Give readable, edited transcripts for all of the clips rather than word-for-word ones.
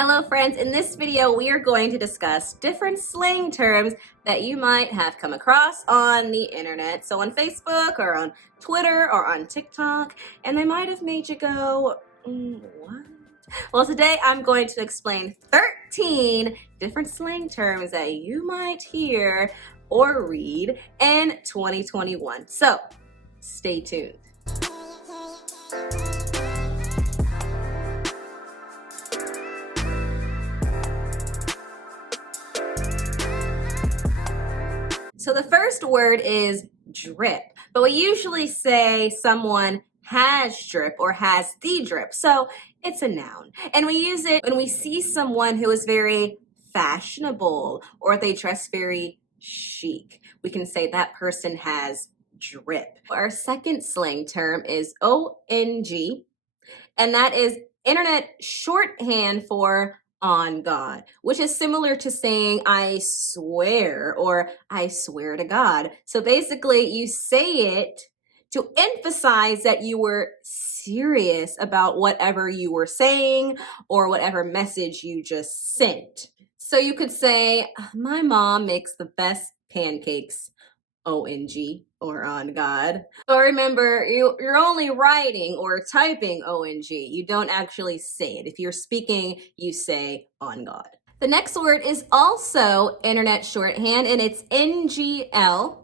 Hello friends, in this video we are going to discuss different slang terms that you might have come across on the internet. So on Facebook or on Twitter or on TikTok, and they might have made you go, what? Well, today I'm going to explain 13 different slang terms that you might hear or read in 2021. So stay tuned. So the first word is drip, but we usually say someone has drip or has the drip. So it's a noun. And we use it when we see someone who is very fashionable or they dress very chic. We can say that person has drip. Our second slang term is ONG, and that is internet shorthand for on God, which is similar to saying I swear or I swear to God. So basically you say it to emphasize that you were serious about whatever you were saying or whatever message you just sent. So you could say, my mom makes the best pancakes. ONG or on God. But remember, you're only writing or typing ONG. You don't actually say it. If you're speaking, you say on God. The next word is also internet shorthand, and it's NGL,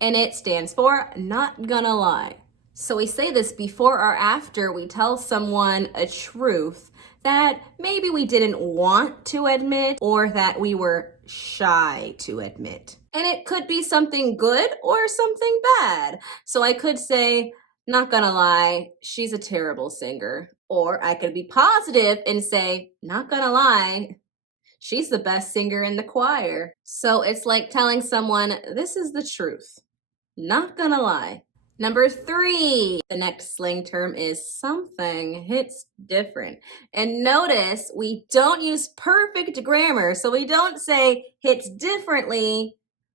and it stands for not gonna lie. So we say this before or after we tell someone a truth that maybe we didn't want to admit or that we were shy to admit. And it could be something good or something bad. So I could say, not gonna lie, she's a terrible singer. Or I could be positive and say, not gonna lie, she's the best singer in the choir. So it's like telling someone, this is the truth. Not gonna lie. Number 3, the next slang term is something hits different. And notice we don't use perfect grammar, so we don't say hits differently,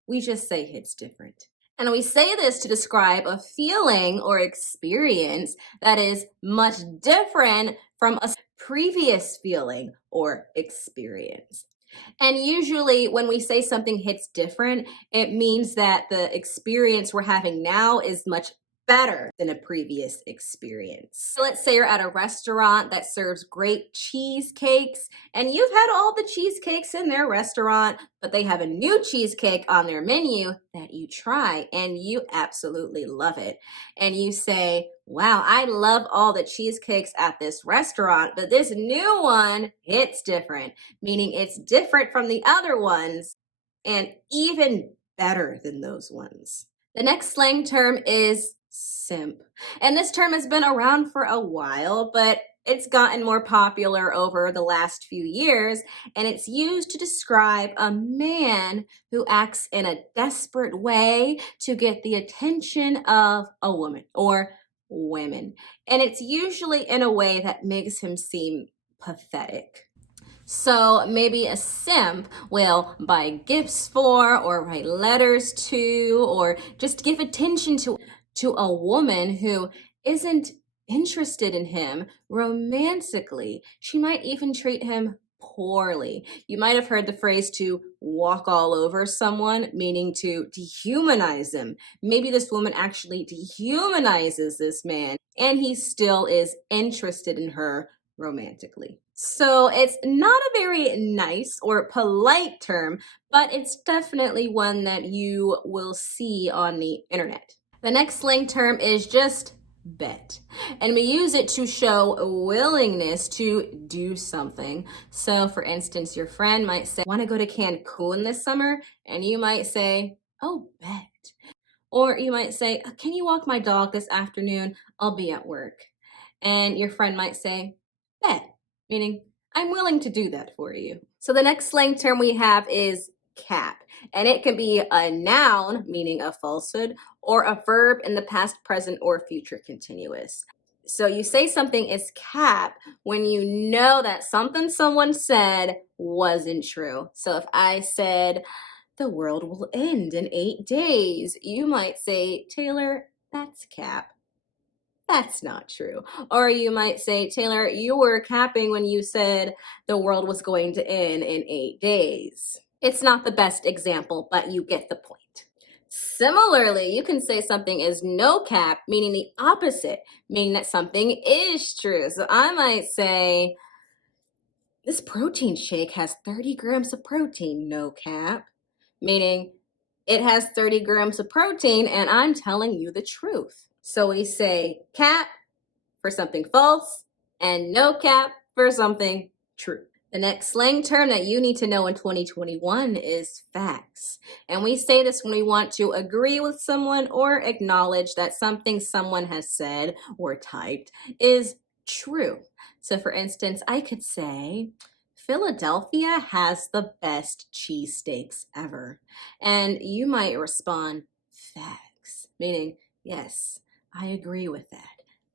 we just say hits different. And we say this to describe a feeling or experience that is much different from a previous feeling or experience. And usually when we say something hits different, it means that the experience we're having now is much better than a previous experience. So let's say you're at a restaurant that serves great cheesecakes and you've had all the cheesecakes in their restaurant, but they have a new cheesecake on their menu that you try and you absolutely love it. And you say, wow, I love all the cheesecakes at this restaurant, but this new one hits different, meaning it's different from the other ones and even better than those ones. The next slang term is simp. And this term has been around for a while, but it's gotten more popular over the last few years, and it's used to describe a man who acts in a desperate way to get the attention of a woman or women. And it's usually in a way that makes him seem pathetic. So maybe a simp will buy gifts for or write letters to or just give attention to a woman who isn't interested in him romantically. She might even treat him poorly. You might have heard the phrase to walk all over someone, meaning to dehumanize them. Maybe this woman actually dehumanizes this man and he still is interested in her romantically. So it's not a very nice or polite term, but it's definitely one that you will see on the internet. The next slang term is just bet. And we use it to show a willingness to do something. So for instance, your friend might say, want to go to Cancun this summer? And you might say, oh, bet. Or you might say, can you walk my dog this afternoon? I'll be at work. And your friend might say, bet, meaning I'm willing to do that for you. So the next slang term we have is cap. And it can be a noun, meaning a falsehood, or a verb in the past, present, or future continuous. So you say something is cap when you know that something someone said wasn't true. So if I said, the world will end in 8 days, you might say, Taylor, that's cap. That's not true. Or you might say, Taylor, you were capping when you said the world was going to end in 8 days. It's not the best example, but you get the point. Similarly, you can say something is no cap, meaning the opposite, meaning that something is true. So I might say, this protein shake has 30 grams of protein, no cap, meaning it has 30 grams of protein and I'm telling you the truth. So we say cap for something false and no cap for something true. The next slang term that you need to know in 2021 is facts. And we say this when we want to agree with someone or acknowledge that something someone has said or typed is true. So for instance, I could say, Philadelphia has the best cheesesteaks ever. And you might respond, facts, meaning, yes, I agree with that.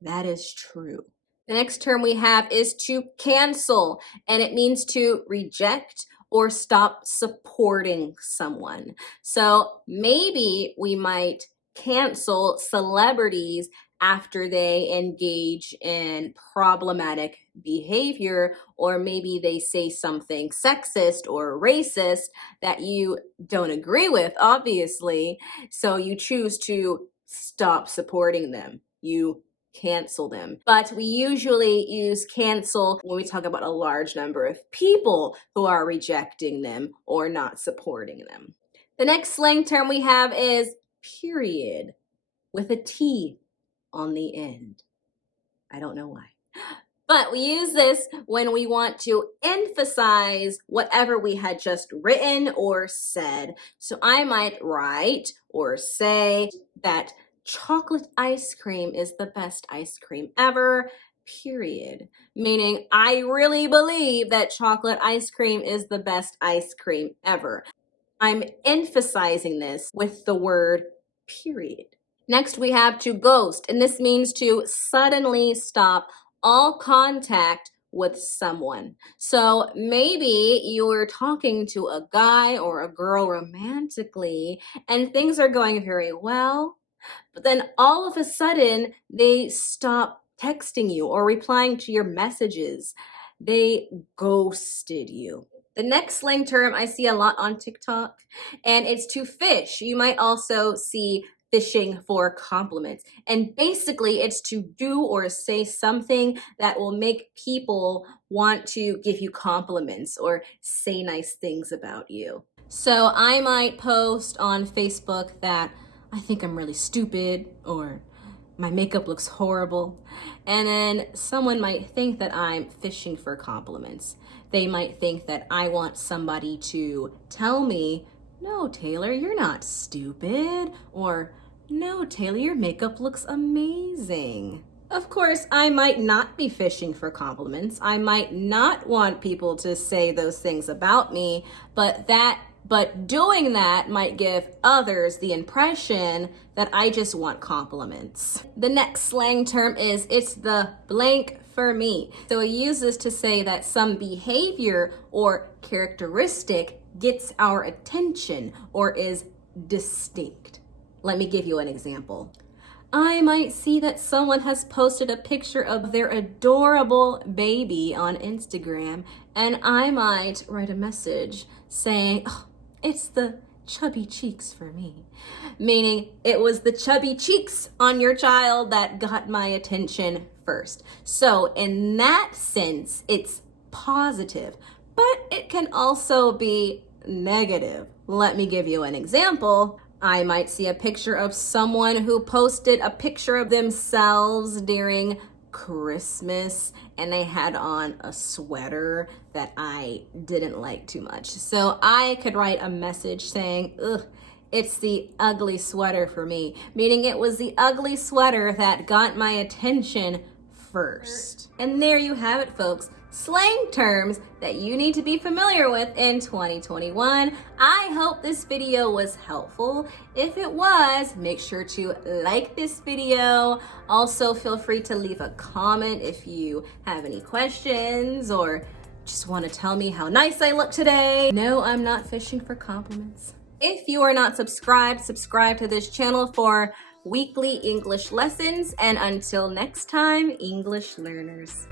That is true. The next term we have is to cancel, and it means to reject or stop supporting someone. So maybe we might cancel celebrities after they engage in problematic behavior, or maybe they say something sexist or racist that you don't agree with, obviously. So you choose to stop supporting them. You cancel them. But we usually use cancel when we talk about a large number of people who are rejecting them or not supporting them. The next slang term we have is period, with a T on the end. I don't know why. But we use this when we want to emphasize whatever we had just written or said. So I might write or say that chocolate ice cream is the best ice cream ever, period. Meaning, I really believe that chocolate ice cream is the best ice cream ever. I'm emphasizing this with the word period. Next, we have to ghost, and this means to suddenly stop all contact with someone. So maybe you're talking to a guy or a girl romantically, and things are going very well. But then all of a sudden, they stop texting you or replying to your messages. They ghosted you. The next slang term I see a lot on TikTok, and it's to fish. You might also see fishing for compliments. And basically, it's to do or say something that will make people want to give you compliments or say nice things about you. So I might post on Facebook that I think I'm really stupid, or my makeup looks horrible. And then someone might think that I'm fishing for compliments. They might think that I want somebody to tell me, no, Taylor, you're not stupid. Or, no, Taylor, your makeup looks amazing. Of course, I might not be fishing for compliments. I might not want people to say those things about me, but doing that might give others the impression that I just want compliments. The next slang term is it's the blank for me. So we use this to say that some behavior or characteristic gets our attention or is distinct. Let me give you an example. I might see that someone has posted a picture of their adorable baby on Instagram, and I might write a message saying, oh, it's the chubby cheeks for me. Meaning it was the chubby cheeks on your child that got my attention first. So in that sense, it's positive, but it can also be negative. Let me give you an example. I might see a picture of someone who posted a picture of themselves during Christmas and they had on a sweater that I didn't like too much. So I could write a message saying, ugh, it's the ugly sweater for me, meaning it was the ugly sweater that got my attention first. And there you have it, folks. Slang terms that you need to be familiar with in 2021. I hope this video was helpful. If it was, make sure to like this video. Also, feel free to leave a comment if you have any questions or just want to tell me how nice I look today. No, I'm not fishing for compliments. If you are not subscribed, subscribe to this channel for weekly English lessons. And until next time, English learners.